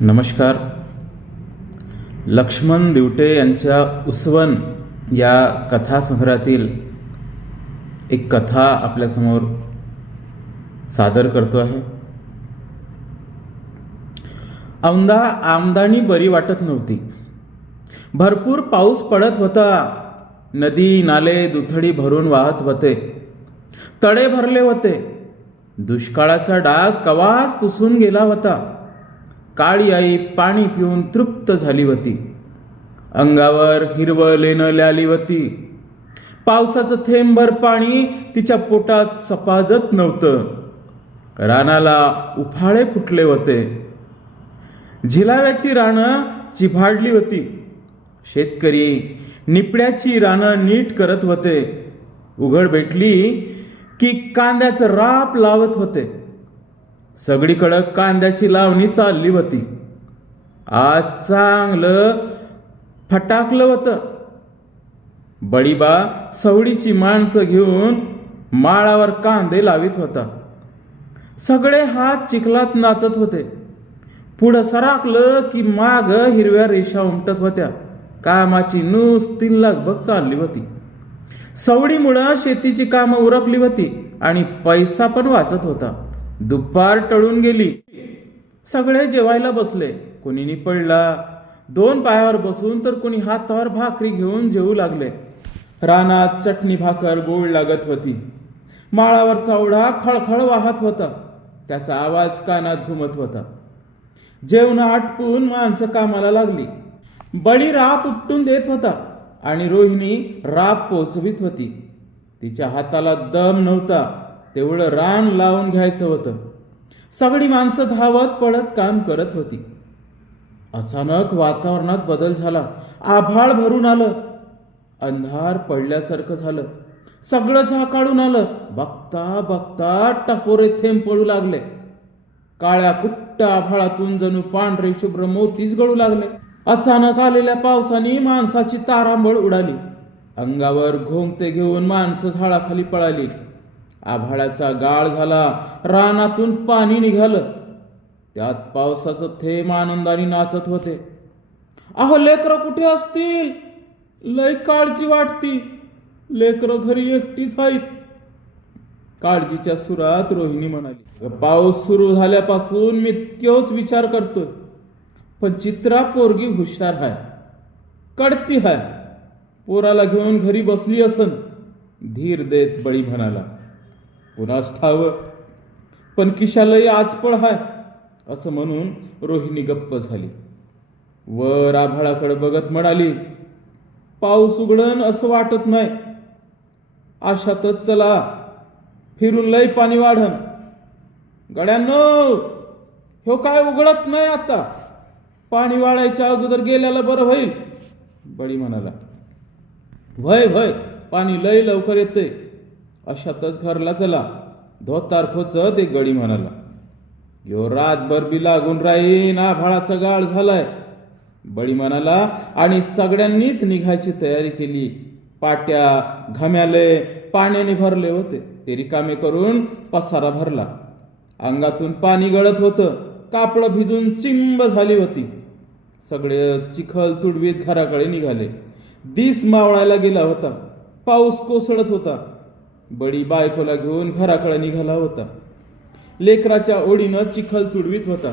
नमस्कार. लक्ष्मण दिवटे यांच्या उसवन या कथासंग्रहातील एक कथा आपल्यासमोर सादर करतो आहे. औंदा आमदानी बरी वाटत नव्हती. भरपूर पाऊस पडत होता. नदी नाले दुथडी भरून वाहत होते. तळे भरले होते. दुष्काळाचा डाग कवाच पुसून गेला होता. काळी आई पाणी पिऊन तृप्त झाली होती. अंगावर हिरवं लेणं ल्याली होती. पावसाचं थेंबभर पाणी तिच्या पोटात सपाजत नव्हतं. रानाला उफाळे फुटले होते. झिलाव्याची रानं चिभाडली होती. शेतकरी निपड्याची रानं नीट करत होते. उघड भेटली की कांद्याचं राप लावत होते. सगळीकडं कांद्याची लावणी चालली होती. आज चांगलं फटाकलं होतं. बळीबा सवडीची माणसं घेऊन माळावर कांदे लावित होता. सगळे हात चिखलात नाचत होते. पुढं सराकलं की माग हिरव्या रेषा उमटत होत्या. कामाची नुसती लगबग चालली होती. सवडीमुळं शेतीची कामं उरकली होती आणि पैसा पण वाचत होता. दुपार टळून गेली. सगळे जेवायला बसले. कोणी निपडला दोन पायावर बसून तर कोणी हातावर भाकरी घेऊन जेवू लागले. रानात चटणी भाकर गोड लागत होती. माळावर चावडा खळखळ वाहत होता. त्याचा आवाज कानात घुमत होता. जेवण आटपून माणसं कामाला लागली. बळी राप उपटून देत होता आणि रोहिणी राप पोचवीत होती. तिच्या हाताला दम नव्हता. तेवढं रान लावून घ्यायचं होतं. सगळी माणसं धावत पडत काम करत होती. अचानक वातावरणात बदल झाला. आभाळ भरून आलं. अंधार पडल्यासारखं झालं. सगळं झाकाळून आलं. बघता बघता टपोरे थेंब पडू लागले. काळ्या कुट्ट आभाळातून जणू पांढरे शुभ्र मोतीच गळू लागले. अचानक आलेल्या पावसाने माणसाची तारांबळ उडाली. अंगावर घोंगते घेऊन माणसं झाडाखाली पळाली. आभाळाचा गाळ झाला. रानातून पाणी निघालं. त्यात पावसाचं थेंब आनंदाने नाचत होते. अहो लेकरं कुठे असतील? लय काळजी वाटती. लेकरं घरी एकटीच आहेत. काळजीच्या सुरात रोहिणी म्हणाली पाऊस सुरू झाल्यापासून मी त्योच विचार करतोय. पण चित्रा पोरगी हुशार आहे कडती आहे पोराला घेऊन घरी बसली असन. धीर देत बळी म्हणाला कुणास ठाव? पण किशालय आजपळ हाय असं म्हणून रोहिणी गप्प झाली. वर आभाळाकडे बघत म्हणाली पाऊस उघडन असं वाटत नाही. आशातच चला. फिरून लय पाणी वाढन. गड्यांनो ह्यो काय उघडत नाही आता? पाणी वाढायच्या अगोदर गेल्याला बरं होईल. बळी म्हणाला भय भय पाणी लय लवकर येते अशातच घरला चला. धोतार खोचत एक गडी म्हणाला. यो रातभर बी लागून राहीन आभाळाचा गाळ झालाय. बळी म्हणाला आणि सगळ्यांनीच निघायची तयारी केली. पाट्या घम्याले पाण्याने भरले होते. ते रिकामे करून पसारा भरला. अंगातून पाणी गळत होतं. कापडं भिजून चिंब झाली होती. सगळे चिखल तुडवीत घराकडे निघाले. दिस मावळायला गेला होता. पाऊस कोसळत होता. बडी बायकोला घेऊन घराकडे निघाला होता. लेकराच्या ओढीनं चिखल तुडवीत होता.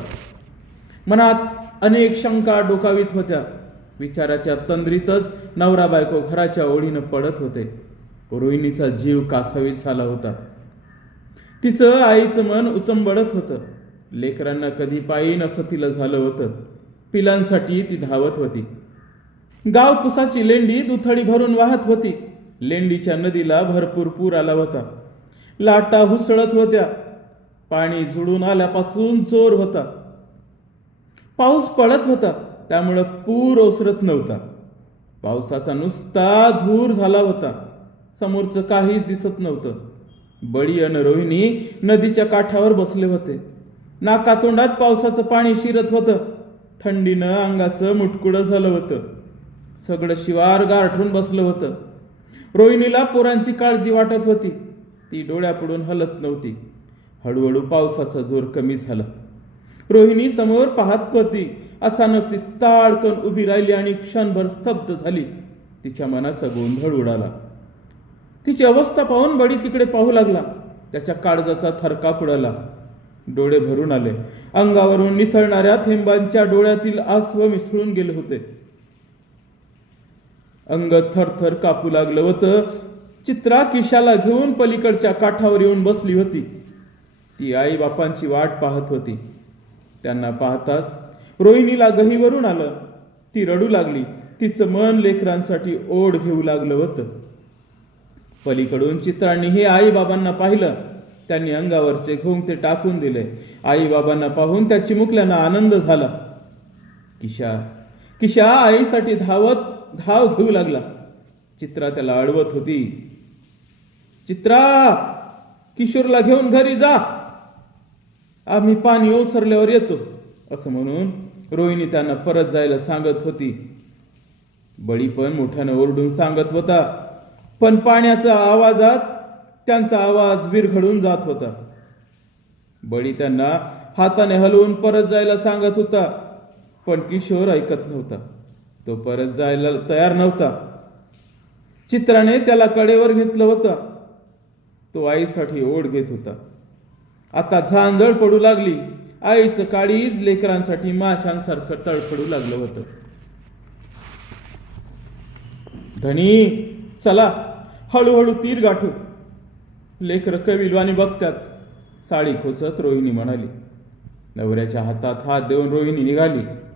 मनात अनेक शंका डोकावीत होत्या. विचाराच्या तंद्रीतच नवरा बायको घराच्या ओढीनं पडत होते. रोहिणीचा जीव कासावीत झाला होता. तिचं आईचं मन उचंबडत होतं. लेकरांना कधी पायीन असं तिला झालं होतं. पिलांसाठी ती धावत होती. गाव कुसाची लेंडी दुथडी भरून वाहत होती. लेंडीच्या नदीला भरपूर पूर आला होता. लाटा हुसळत होत्या. पाणी झुडून आल्यापासून जोर होता. पाऊस पडत होता त्यामुळं पूर ओसरत नव्हता. पावसाचा नुसता धूर झाला होता. समोरचं काहीच दिसत नव्हतं. बळी अन रोहिणी नदीच्या काठावर बसले होते. नाकातोंडात पावसाचं पाणी शिरत होतं. थंडीनं अंगाचं मुटकुडं झालं होतं. सगळं शिवार गारठून बसलं होतं. रोहिणीला पोरांची काळजी वाटत होती. ती डोळ्यापुढून हलत नव्हती. हळूहळू पावसाचा जोर कमी झाला. रोहिणी समोर पाहत होती. अचानक ती ताडकन उभी राहिली आणि क्षणभर स्तब्ध झाली. तिच्या मनाचा गोंधळ उडाला. तिची अवस्था पाहून बडी तिकडे पाहू लागला. त्याच्या काळजाचा थरकाप उडाला. डोळे भरून आले. अंगावरून निथळणाऱ्या थेंबांच्या डोळ्यातील आसव मिसळून गेले होते. अंग थरथर कापू लागलं होतं. चित्रा किशाला घेऊन पलीकडच्या काठावर येऊन बसली होती. ती आई बापांची वाट पाहत होती. त्यांना पाहताच रोहिणीला गहीवरून आलं. ती रडू लागली. तिचं मन लेकरांसाठी ओढ घेऊ लागलं होतं. पलीकडून चित्रांनी हे आई बाबांना पाहिलं. त्यांनी अंगावरचे घोंगते टाकून दिले. आई बाबांना पाहून त्या चिमुकल्यांना आनंद झाला. किशा किशा आईसाठी धावत धाव घेऊ लागला. चित्रा त्याला अडवत होती. चित्रा किशोरला घेऊन घरी जा. आम्ही पाणी ओसरल्यावर येतो असं म्हणून रोहिणी त्यांना परत जायला सांगत होती. बळी पण मोठ्यानं ओरडून सांगत होता पण पाण्याचा आवाजात त्यांचा आवाज विरघडून जात होता. बळी त्यांना हाताने हलवून परत जायला सांगत होता पण किशोर ऐकत नव्हता. तो परत जायला तयार नव्हता. चित्राने त्याला कडेवर घेतलं होतं. तो आईसाठी ओढ घेत होता. आता झांजळ पडू लागली. आईचं काळीज लेकरांसाठी माशांसारखं तळफडू लागलं होतं. धनी चला. हळूहळू तीर गाठू. लेकर कविलवाणी बघतात. साडी खोचत रोहिणी म्हणाली. नवऱ्याच्या हातात हात देऊन रोहिणी निघाली.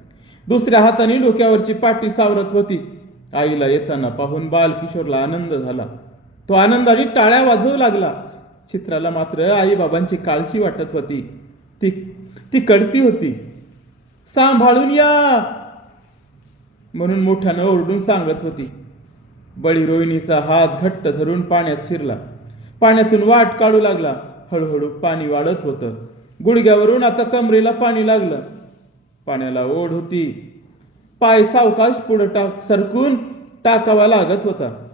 दुसऱ्या हाताने डोक्यावरची पाटी सावरत होती. आईला येताना पाहून बालकिशोरला आनंद झाला. तो आनंदाने टाळ्या वाजवू लागला. चित्राला मात्र आई बाबांची काळजी वाटत होती. ती ती कडती होती. सांभाळून या म्हणून मोठ्यानं ओरडून सांगत होती. बळी रोहिणीचा हात घट्ट धरून पाण्यात शिरला. पाण्यातून वाट काढू लागला. हळूहळू पाणी वाढत होतं. गुडघ्यावरून आता कमरेला पाणी लागलं. पाण्याला ओढ होती. पाय सावकाश पुढं टाक सरकून टाकावा लागत होता.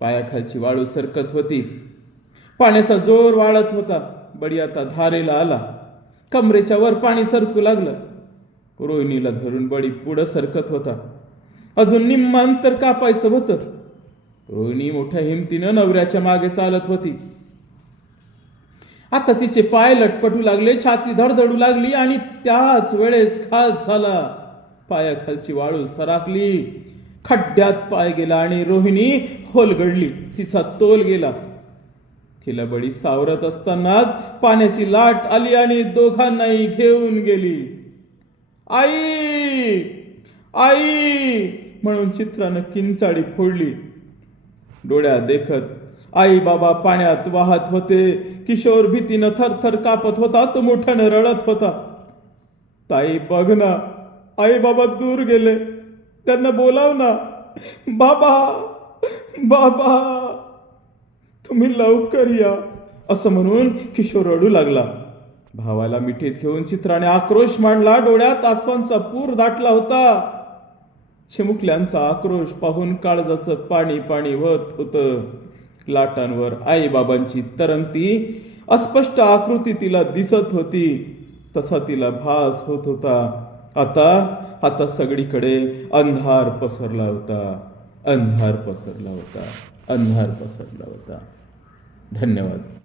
पायाखालची वाळू सरकत होती. पाण्याचा जोर वाढत होता. बडी आता धारेला आला. कमरेच्या वर पाणी सरकू लागलं. रोहिणीला धरून बडी पुढं सरकत होता. अजून निम्म अंतर कापायचं होतं. रोहिणी मोठ्या हिमतीनं नवऱ्याच्या मागे चालत होती. आता तिचे पाय लटपटू लागले छाती धडधडू लागली आणि त्याच वेळेस खाल झाला. पायाखालची वाळू सराकली खड्ड्यात पाय गेला आणि रोहिणी होलगडली तिचा तोल गेला. तिला बळी सावरत असतानाच पाण्याची लाट आली आणि दोघांनाही घेऊन गेली. आई! आई! म्हणून चित्रानं किंचाळी फोडली. डोळ्या देखत आई बाबा पाण्यात वाहत होते. किशोर भीतीनं थरथर कापत होता. तो मोठ्यानं रडत होता. ताई बघ ना. आई बाबा दूर गेले. त्यांना बोलाव ना. बाबा बाबा तुम्ही लवकर या. असं म्हणून किशोर रडू लागला. भावाला मिठीत घेऊन चित्राने आक्रोश मांडला. डोळ्यात आसवांचा पूर दाटला होता. चिमुकल्यांचा आक्रोश पाहून काळजाचं पाणी पाणी होत होतं. लाटांवर आईबाबांची तरंगती. अस्पष्ट आकृती तिला दिसत होती. तसा तिला भास होत होता. आता आता सगळीकडे अंधार पसरला होता. अंधार पसरला होता. अंधार पसरला होता. धन्यवाद.